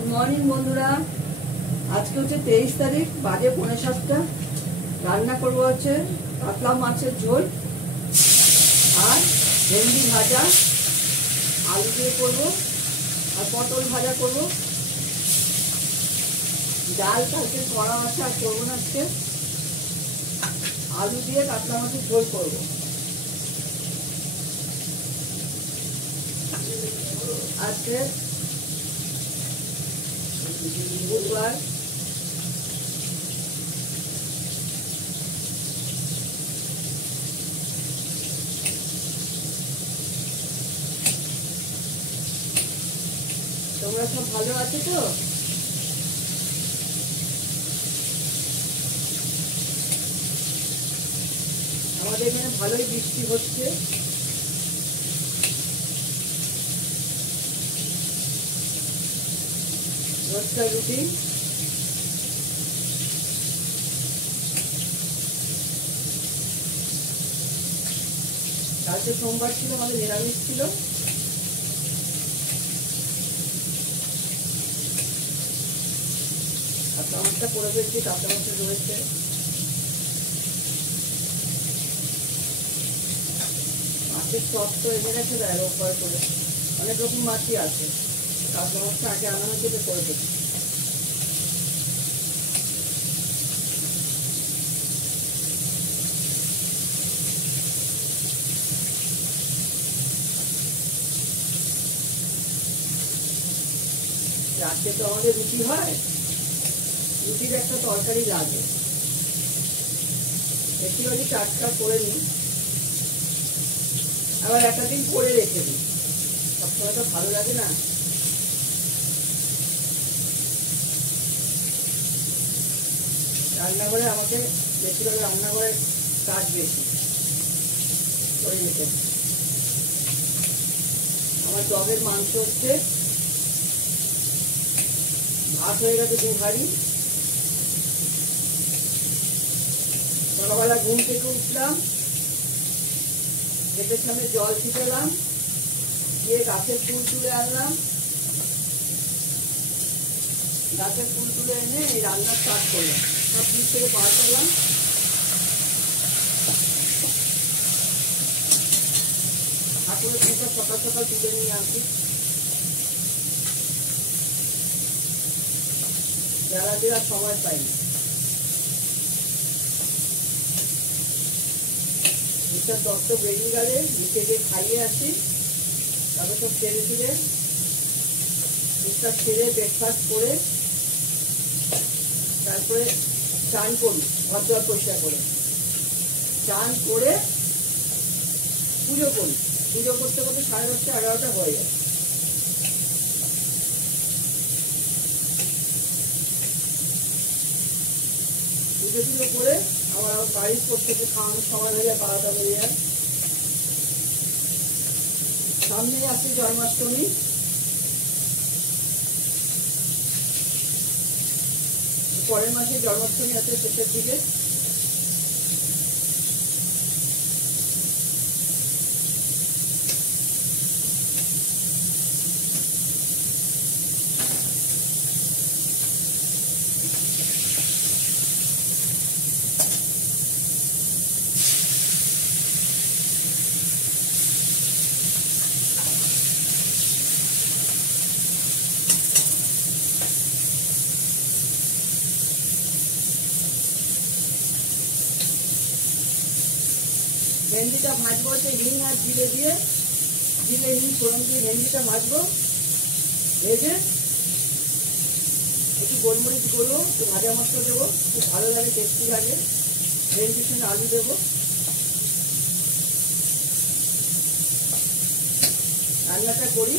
Good morning बंधुरा आज के होच्छे 23 तारीख बाजे 7:45 रान्ना करबो होच्छे कातला माछेर झोल और भेंडी भाजा आलू दिए करबो और पटल भाजा करबो डाल कालके करा आछे आर करबो ना आजके आलू दिए कातला माछेर झोल करबो आजके बुधवार তোমরা সব ভালো আছো তো? আমাদের এখানে ভালোই বৃষ্টি হচ্ছে। রোজকার রুটিন কালকে সোমবার ছিল, আমাদের নিরামিষ ছিল। কাতলা মাছটা করে ফেলছি, কাতলা মাছটা রয়েছে। মাছের টক তো এনে রেখে দেয় রোববার করে, অনেক রকম মাছই আছে। কাতলা মাছটা আগে আনা হয়েছে তো করে ফেলছি। রাতে তো আমাদের রুটি হয়, রুটির একটা তরকারি লাগে, বেশিরভাগই টাটকা করে নিই, আবার একটা দিন করে রেখে দিই, সবসময় তো ভালো লাগে না। রান্নাঘরে আমাকে বেশিরভাগ রান্নাঘরের কাজ বেশি করে নিতে। আমার ডগের মাংস হচ্ছে, ভাত হয়ে গেছে 2 হাঁড়ি। সকালবেলা ঘুম থেকে উঠলাম, গেটের সামনে জল ছিটালাম, গিয়ে গাছের ফুল তুলে আনলাম, গাছের ফুল তুলে এনে এই রান্না স্টার্ট করলাম। সব ফ্রিজ থেকে বার করলাম, ঠাকুরের ফুলটা সকাল সকাল তুলে নিয়ে আসি। বেলা দেওয়ার সময় পাইনি। মিস্টার দত্ত বেরিয়ে গেলে নিচে গিয়ে খাইয়ে আসি, তারপর সব ছেড়ে ছিঁড়ে মিস্টার ছেড়ে ব্রেকফাস্ট করে তারপরে চান করি, ঘর দোয়ার পরিষ্কার করে চান করে পুজো করি। পুজো করতে করতে 10:30 11টা হয়ে যায়। পুজো টুজো করে আবার বাড়ির প্রত্যেকে খাওয়ানোর সময় হয়ে যায়, 12টা বেজে যায়। সামনেই আসছে জন্মাষ্টমী, পরের মাসে জন্মাষ্টমী আছে শেষের দিকে। ভেন্ডিটা ভাজবো হচ্ছে হিং আর জিরে দিয়ে, জিরে হিং ফোড়ন দিয়ে ভেন্ডিটা ভাজবো। ভেজে একটু গোলমরিচ করবো, একটু ভাজা মশলা দেবো, খুব ভালো লাগে, টেস্টি লাগে। ভেন্ডির সঙ্গে আলু দেবো, রান্নাটা করি।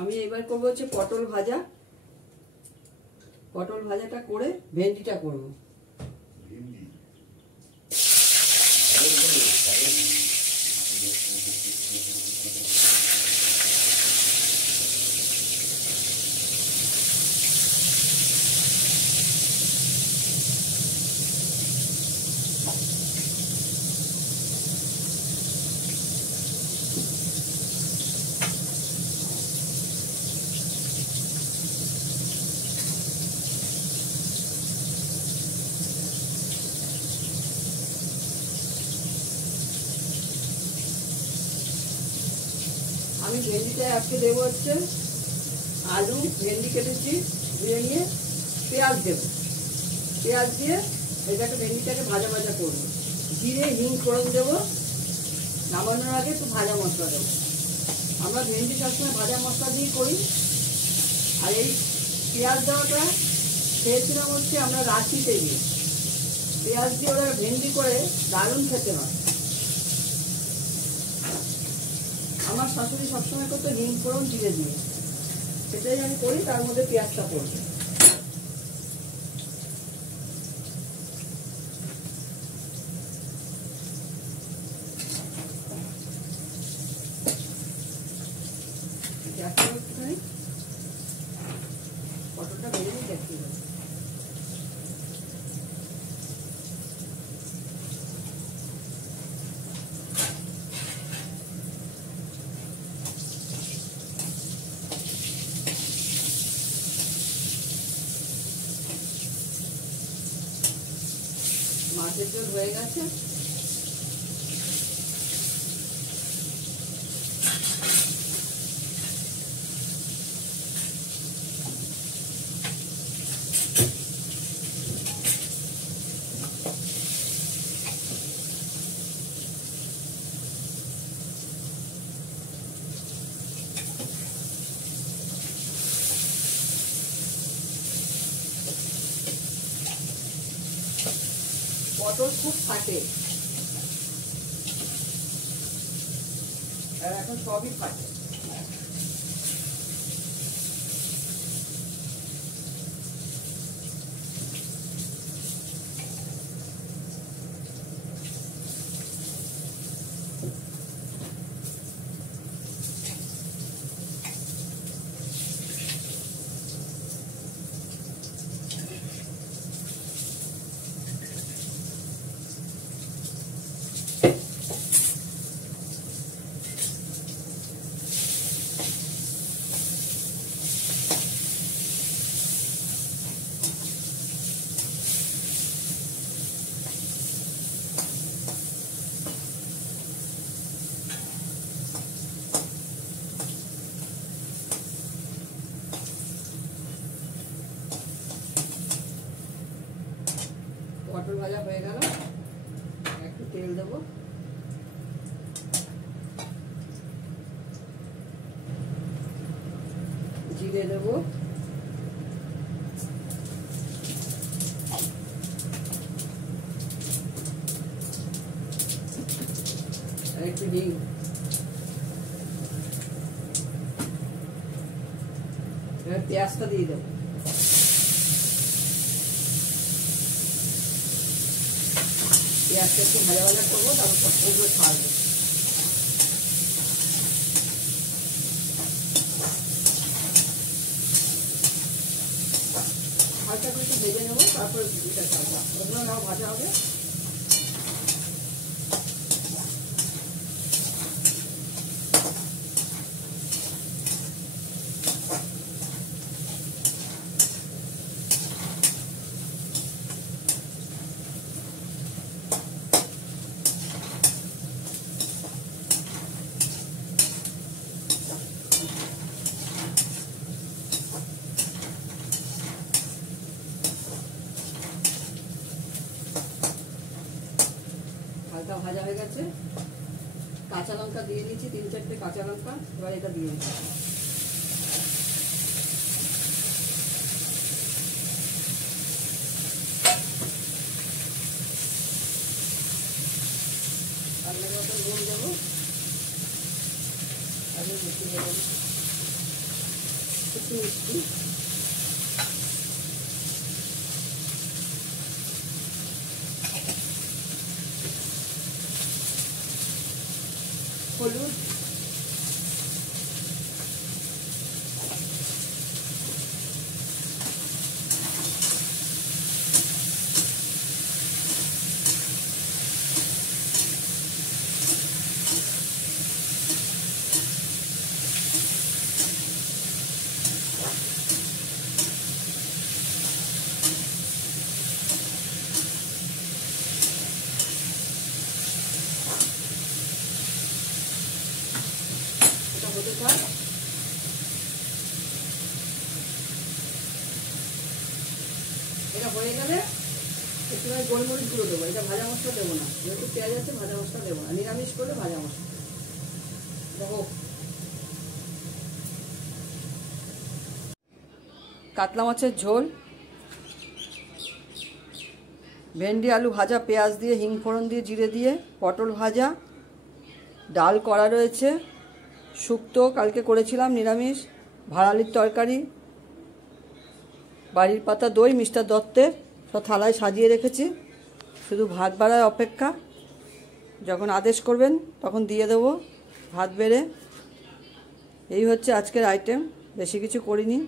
আমি এবার করবো হচ্ছে পটল ভাজা। পটল ভাজাটা করে ভেন্ডিটা করবো। আমি ভেন্ডিটা আজকে দেবো হচ্ছে আলু, ভেন্ডি কেটেছি ধুয়ে নিয়ে, পেঁয়াজ দেবো। পেঁয়াজ দিয়ে এটাকে ভেন্ডিটাকে ভাজা ভাজা করবো। জিরে হিং ফোড়ন দেবো। নামানোর আগে একটু ভাজা মশলা দেবো। আমরা ভেন্ডি সবসময় ভাজা মশলা দিয়ে করি। আর এই পেঁয়াজ দেওয়াটা খেয়েছিলাম হচ্ছে আমরা রাঁচিতে গিয়ে, পেঁয়াজ দিয়ে ওরা ভেন্ডি করে দারুণ খেতে হয়। আমার শাশুড়ি সবসময় করতো হিং ফোড়ন জিরে দিয়ে, সেটাই আমি করি, তার মধ্যে পেঁয়াজটা পড়বে। পটলটা ভেজে নিয়ে দেখতে হবে। মাছের ঝোল হয়ে গেছে। পটল খুব ফাটে, আর এখন সবই ফাটে। পটল ভাজা হয়ে গেল, একটু তেল দেবো। জিরে দেবো, আর একটু হিং। এবার পেঁয়াজটা দিয়ে দেবো। পেঁয়াজটা একটু ভাজা ভাজা করবো, তারপর ওগুলো ছাড়বো। হালকা করে একটু ভেজে নেবো, তারপরে এটা ছাড়বো। ওগুলো নাও ভাজা হবে। হালকা ভাজা হয়ে গেছে। কাঁচা লঙ্কা দিয়ে নিচ্ছি, 3-4টে কাঁচা লঙ্কা। এবার এটা দিয়ে দিচ্ছি। আর লেগে মতো নুন দেবো, আমি মিষ্টি দেবো, একটু মিষ্টি, হলুদ, থাক। এটা হয়ে গেলে একটু গোলমরিচ গুঁড়ো দেবো। এটা ভাজা মশলা দেবো না, যেহেতু পেঁয়াজ আছে ভাজা মশলা দেবো না, নিরামিষ করলে ভাজা মশলা দেখো। কাতলা মাছের ঝোল, ভেন্ডি আলু ভাজা, পেঁয়াজ দিয়ে হিং ফোড়ন দিয়ে জিরে দিয়ে, পটল ভাজা, ডাল করা রয়েছে, শুক্তো কালকে করেছিলাম নিরামিষ, ভাড়ালির তরকারি, বাড়ির পাতা দই মিস্টার দত্তের, সব থালায় সাজিয়ে রেখেছি, শুধু ভাত বাড়ার অপেক্ষা। যখন আদেশ করবেন তখন দিয়ে দেবো ভাত বেড়ে। এই হচ্ছে আজকের আইটেম, বেশি কিছু করিনি।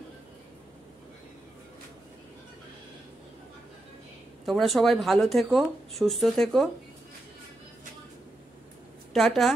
তোমরা সবাই ভালো থেকো, সুস্থ থেকো, টাটা।